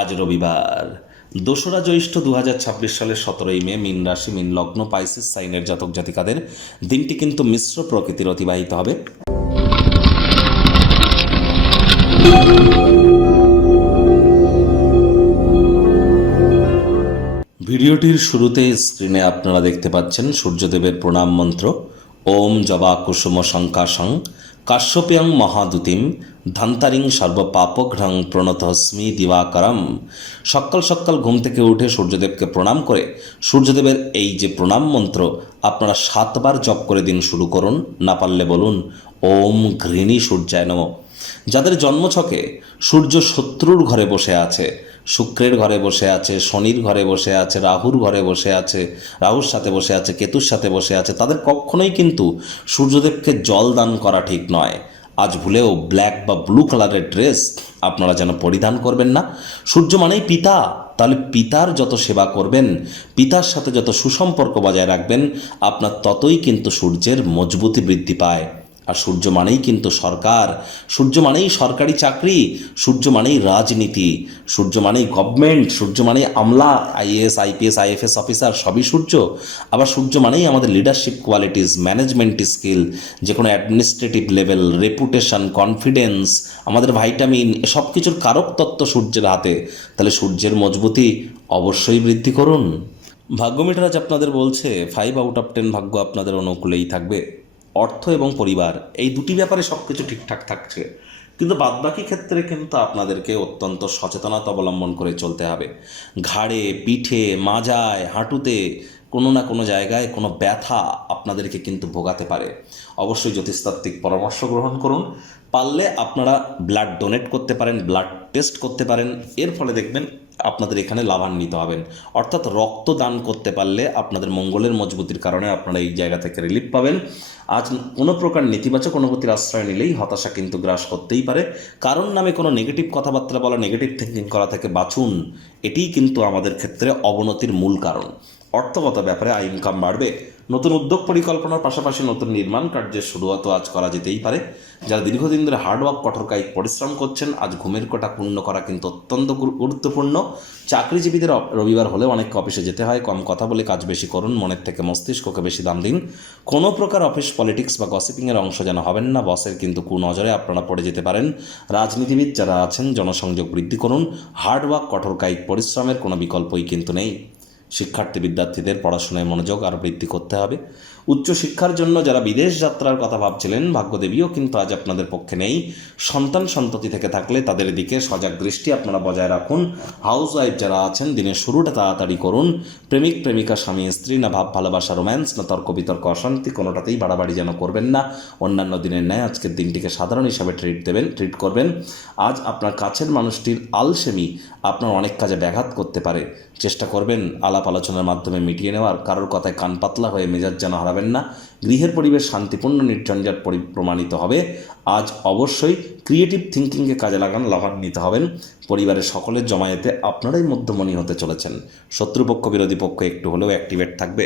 আজ রবিবার ২রা জ্যৈষ্ঠ ২০২৬ সালের ১৭ই মে মীন রাশি মীন লগ্ন পাইসিস সাইনের জাতক জাতিকাদের দিনটি কিন্তু মিশ্র প্রকৃতির অতিবাহিত হবে। ভিডিওটির শুরুতে স্ক্রিনে আপনারা দেখতে পাচ্ছেন সূর্যদেবের প্রণাম মন্ত্র। ওম জবা কুসুম শঙ্কাশং কাশ্যপ্যং মহাদুতিম ধান্তারিং সর্বপাপঘ্রং প্রণতস্মি দিবাকরম। সকাল সকাল ঘুম থেকে উঠে সূর্যদেবকে প্রণাম করে সূর্যদেবের এই যে প্রণাম মন্ত্র আপনারা 7 বার জপ করে দিন শুরু করুন। না পারলে বলুন ওম ঘৃণী সূর্যায় নমঃ। যাদের জন্মছকে সূর্য শত্রুর ঘরে বসে আছে, শুক্রের ঘরে বসে আছে, শনির ঘরে বসে আছে, রাহুর ঘরে বসে আছে, রাহুর সাথে বসে আছে, কেতুর সাথে বসে আছে, তাদের কখনোই কিন্তু সূর্যদেবকে জল দান করা ঠিক নয়। আজ ভুলেও ব্ল্যাক বা ব্লু কালারের ড্রেস আপনারা যেন পরিধান করবেন না। সূর্য মানেই পিতা, তাহলে পিতার যত সেবা করবেন, পিতার সাথে যত সুসম্পর্ক বজায় রাখবেন, আপনার ততই কিন্তু সূর্যের মজবুতি বৃদ্ধি পায়। আর সূর্য মানেই কিন্তু সরকার, সূর্য মানেই সরকারি চাকরি, সূর্য মানেই রাজনীতি, সূর্য মানেই গভর্নমেন্ট, সূর্য মানেই আমলা, আইএএস আইপিএস আইএফএস অফিসার সবই সূর্য। আবার সূর্য মানেই আমাদের লিডারশিপ কোয়ালিটিস, ম্যানেজমেন্ট স্কিল, যে কোনো অ্যাডমিনিস্ট্রেটিভ লেভেল, রেপুটেশন, কনফিডেন্স, আমাদের ভাইটামিন, সব কিছুর কারক তত্ত্ব সূর্যের হাতে। তাহলে সূর্যের মজবুতি অবশ্যই বৃদ্ধি করুন। ভাগ্য মিটার আজ আপনাদের বলছে 5 আউট অফ 10 ভাগ্য আপনাদের অনুকূলেই থাকবে। অর্থ এবং পরিবার এই দুটি ব্যাপারে সব কিছু ঠিকঠাক থাকছে, কিন্তু বাদবাকি ক্ষেত্রে কিন্তু আপনাদেরকে অত্যন্ত সচেতনতা অবলম্বন করে চলতে হবে। ঘাড়ে, পিঠে, মাজায়, হাঁটুতে কোনো না কোনো জায়গায় কোনো ব্যথা আপনাদেরকে কিন্তু ভোগাতে পারে। অবশ্যই জ্যোতিষতাত্ত্বিক পরামর্শ গ্রহণ করুন। পারলে আপনারা ব্লাড ডোনেট করতে পারেন, ব্লাড টেস্ট করতে পারেন, এর ফলে দেখবেন আপনাদের এখানে লাভান্বিত হবেন। অর্থাৎ রক্ত দান করতে পারলে আপনাদের মঙ্গলের মজবুতির কারণে আপনারা এই জায়গা থেকে রিলিফ পাবেন। আজ কোনো প্রকার নেতিবাচক অনুভূতির আশ্রয় নিলেই হতাশা কিন্তু গ্রাস করতেই পারে। কারণ নামে কোনো নেগেটিভ কথাবার্তা বলা, নেগেটিভ থিঙ্কিং করা থেকে বাঁচুন। এটিই কিন্তু আমাদের ক্ষেত্রে অবনতির মূল কারণ। অর্থগত ব্যাপারে আয় ইনকাম বাড়বে। নতুন উদ্যোগ পরিকল্পনার পাশাপাশি নতুন নির্মাণ কার্যের শুরুয়াতও আজ করা যেতেই পারে। যারা দীর্ঘদিন ধরে হার্ডওয়ার্ক কঠোর কায়িক পরিশ্রম করছেন, আজ ঘুমের কোটা পূর্ণ করা কিন্তু অত্যন্ত গুরুত্বপূর্ণ। চাকরিজীবীদের রবিবার হলেও অনেক অফিসে যেতে হয়। কম কথা বলে কাজ বেশি করুন, মনের থেকে মস্তিষ্ককে বেশি দাম দিন। কোনো প্রকার অফিস পলিটিক্স বা গসিপিংয়ের অংশ যেন হবেন না। বসের কিন্তু কুনজরে আপনারা পড়ে যেতে পারেন। রাজনীতিবিদ যারা আছেন জনসংযোগ বৃদ্ধি করুন। হার্ডওয়ার্ক কঠোর কায়িক পরিশ্রমের কোনো বিকল্পই কিন্তু নেই। শিক্ষার্থী বিদ্যার্থীদের পড়াশোনায় মনোযোগ আরও বৃদ্ধি করতে হবে। উচ্চশিক্ষার জন্য যারা বিদেশ যাত্রার কথা ভাবছিলেন, ভাগ্যদেবীও কিন্তু আজ আপনাদের পক্ষে নেই। সন্তান সন্ততি থেকে থাকলে তাদের দিকে সজাগ দৃষ্টি আপনারা বজায় রাখুন। হাউস ওয়াইফ যারা আছেন দিনের শুরুটা তাড়াতাড়ি করুন। প্রেমিক প্রেমিকা স্বামী স্ত্রী না ভাব ভালোবাসা রোম্যান্স না তর্ক বিতর্ক অশান্তি কোনোটাতেই বাড়াবাড়ি যেন করবেন না। অন্যান্য দিনের ন্যায় আজকের দিনটিকে সাধারণ হিসাবে ট্রিট করবেন। আজ আপনার কাছের মানুষটির আলসেমি আপনার অনেক কাজে ব্যাঘাত করতে পারে। চেষ্টা করবেন আলাপ আলোচনার মাধ্যমে মিটিয়ে নেওয়ার। কারোর কথায় কান পাতলা হয়ে মেজাজ যেন হারাবেন না। গৃহের পরিবেশ শান্তিপূর্ণ নির্ঝঞ্ঝাট প্রমাণিত হবে। আজ অবশ্যই ক্রিয়েটিভ থিঙ্কিংকে কাজে লাগান, লাভান্বিত হবেন। পরিবারের সকলের জমায়েতে আপনারাই মধ্যমণি হতে চলেছেন। শত্রুপক্ষ বিরোধী পক্ষ একটু হলেও অ্যাক্টিভেট থাকবে।